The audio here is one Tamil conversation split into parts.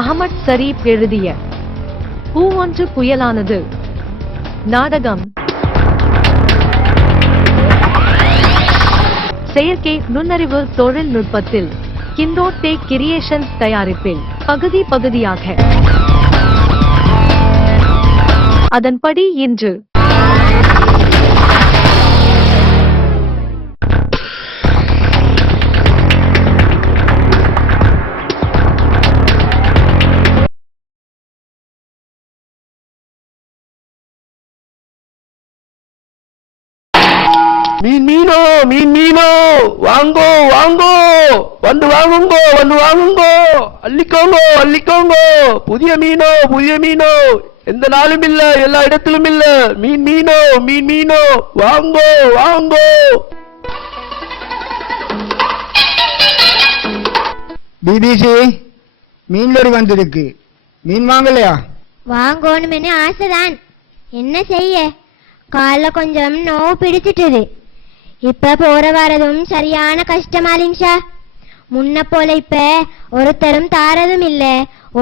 அகமட் ஷரீப் எழுதிய பூவொன்று புயலானது நாடகம். செயற்கை நுண்ணறிவு தொழில்நுட்பத்தில் கிண்டோட்டே கிரியேஷன்ஸ் தயாரிப்பில் பகுதியாக. அதன்படி இன்று மீனோ வாங்கோ வாங்கோ, வந்து வாங்குங்கோ, அள்ளிக்கோங்கோ. புதிய மீனோ எந்த நாளும் இல்ல, எல்லா இடத்திலும் இல்ல. மீனோ வாங்கோ. பிபிசி மீன் லோரி வந்திருக்கு. மீன் வாங்கலையா? வாங்கணும்னு ஆசைதான், என்ன செய்ய, கால கொஞ்சம் நோவு பிடிச்சிட்டுது. இப்ப போற வரதும் சரியான கஷ்டமாலிங்ஷா. முன்ன போல இப்ப ஒருத்தரும் தாரதும் இல்ல,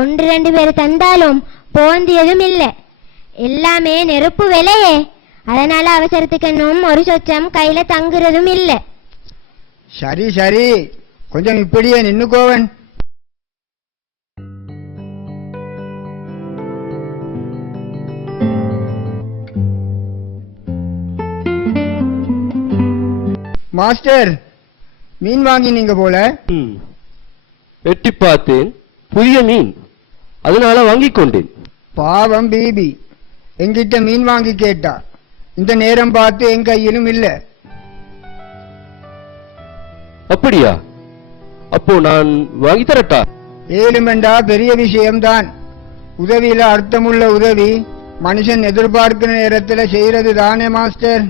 1-2 பேர் தந்தாலும் போந்தியதும் இல்ல. எல்லாமே நெருப்பு விலையே, அதனால அவசரத்துக்கு இன்னும் ஒரு சொச்சம் கையில தங்குறதும் இல்ல. சரி கொஞ்சம் இப்படியே நின்னுக்கோவன். மாஸ்டர், மீன் வாங்கினீங்க போல. வெட்டி பார்த்தேன், புதிய மீன், அதனால வாங்கிக் கொண்டேன். பாவம் பிபி, எங்கிட்ட மீன் வாங்கி கேட்டா. இந்த நேரம் பார்த்து என் கையிலும் இல்ல. அப்படியா? அப்போ நான் வாங்கி தரட்டா? ஏழுமெண்டா பெரிய விஷயம்தான். உதவியில அர்த்தமுள்ள உதவி மனுஷன் எதிர்பார்க்கிற நேரத்துல செய்யறது தானே மாஸ்டர்.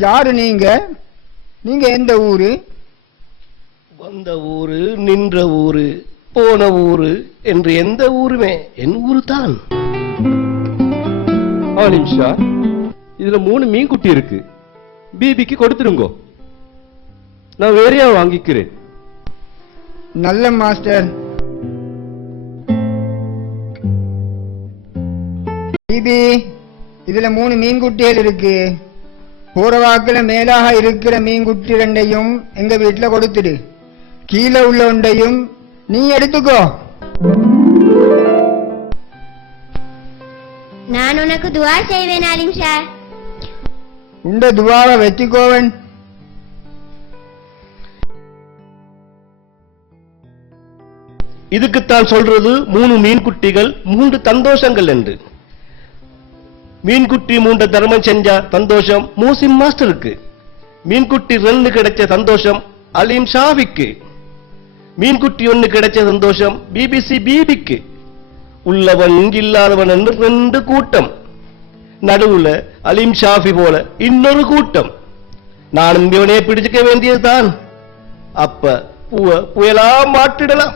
யாரு நீங்க எந்த ஊரு? வந்த ஊரு, நின்ற ஊரு, போன ஊரு என்று எந்த ஊருமே என் ஊரு தான். நிமிஷா, இதுல 3 மீன் குட்டி இருக்கு. பிபிக்கு கொடுத்துருங்கோ, நான் வேறையா வாங்கிக்கிறேன். நல்ல மாஸ்டர். பிபி, இதுல 3 மீன் குட்டிகள் இருக்கு. போற வாக்குல மேலாக இருக்கிற மீன்குட்டி 2ஐயும் எங்க வீட்டுல கொடுத்துடு. கீழே உள்ள ஒன்றையும் நீ எடுத்துக்கோ. நான் உனக்கு துவா செய்வேன் ஆலிம்ஷா. உண்ட துவாவை வெற்றிக்கோவன். இதுக்குத்தான் சொல்றது 3 மீன்குட்டிகள் 3 சந்தோஷங்கள் என்று. மீன்குட்டி 3 தர்மம் செஞ்ச சந்தோஷம் மூசிம் மாஸ்டருக்கு. மீன்குட்டி 2 கிடைச்ச சந்தோஷம் அலீம் ஷாவிக்கு. மீன்குட்டி 1 கிடைச்ச சந்தோஷம் பிபிசி பிபிக்கு. உள்ளவன் இல்லாதவன் என்று 2 கூட்டம், நடுவுல அலீம் ஷாஃபி போல இன்னொரு கூட்டம். நானும் இவனே பிடிச்சுக்க வேண்டியதுதான். அப்ப புயலா மாற்றிடலாம்.